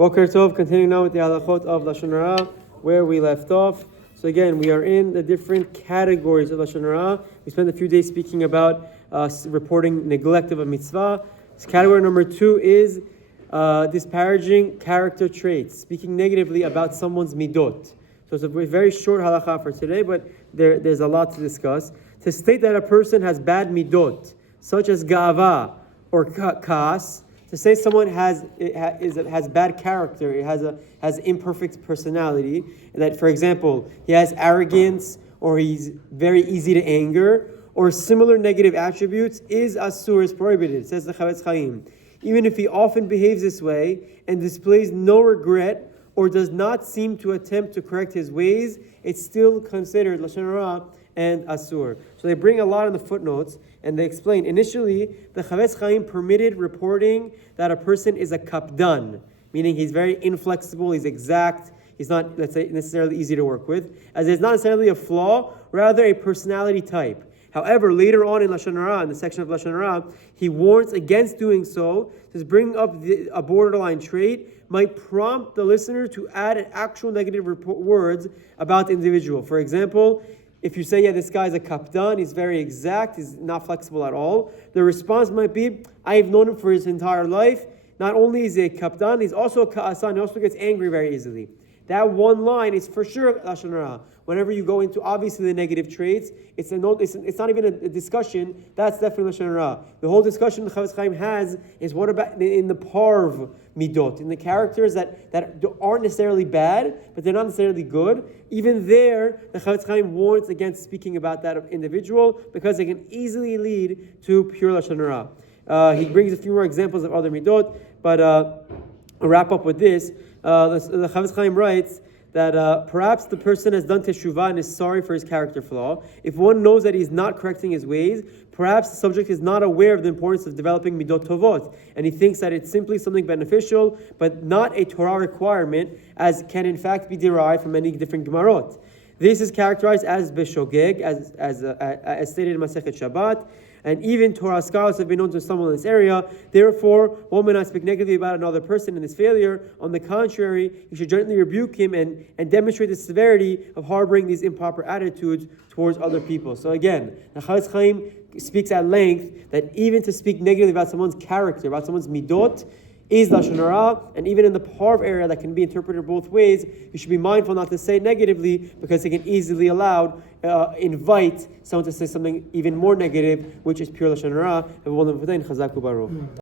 Boker Tov, continuing now with the Halachot of Lashon Hara, where we left off. So again, we are in the different categories of Lashon Hara. We spent a few days speaking about reporting neglect of a mitzvah. So category number 2 is disparaging character traits, speaking negatively about someone's Middot. So it's a very short halakha for today, but there's a lot to discuss. To state that a person has bad Middot, such as ga'ava or ka'as, to say someone has bad character, it has imperfect personality, that, for example, he has arrogance or he's very easy to anger, or similar negative attributes, is asur, is prohibited, says the Chafetz Chaim. Even if he often behaves this way and displays no regret or does not seem to attempt to correct his ways, it's still considered Lashon Hara and asur. So they bring a lot in the footnotes, and they explain, initially, the Chafetz Chaim permitted reporting that a person is a kapdan, meaning he's very inflexible, he's exact, he's not, let's say, necessarily easy to work with, as it's not necessarily a flaw, rather a personality type. However, later on in Lashon Hara, in the section of Lashon Hara, he warns against doing so, says bringing up a borderline trait might prompt the listener to add an actual negative words about the individual. For example, if you say, yeah, this guy's a kapdan, he's very exact, he's not flexible at all, the response might be, I've known him for his entire life. Not only is he a kapdan, he's also a ka'asan, he also gets angry very easily. That one line is for sure Lashon Hara. Whenever you go into obviously the negative traits, it's not even a discussion, that's definitely Lashon Hara. The whole discussion the Chafetz Chaim has is what about in the parv midot, in the characters that aren't necessarily bad, but they're not necessarily good. Even there, the Chafetz Chaim warns against speaking about that individual because it can easily lead to pure Lashon Hara. He brings a few more examples of other midot, but I'll wrap up with this. The Chafetz Chaim writes that perhaps the person has done teshuvah and is sorry for his character flaw. If one knows that he's not correcting his ways, perhaps the subject is not aware of the importance of developing midot tovot, and he thinks that it's simply something beneficial, but not a Torah requirement, as can in fact be derived from many different gemarot. This is characterized as beshogeg, as stated in Masechet Shabbat. And even Torah scholars have been known to stumble in this area. Therefore, one may not speak negatively about another person in his failure. On the contrary, you should gently rebuke him and demonstrate the severity of harboring these improper attitudes towards other people. So again, the Chafetz Chaim speaks at length that even to speak negatively about someone's character, about someone's midot, is Lashon Hara, and even in the parv area that can be interpreted both ways, you should be mindful not to say negatively because it can easily invite someone to say something even more negative, which is pure Lashon Hara.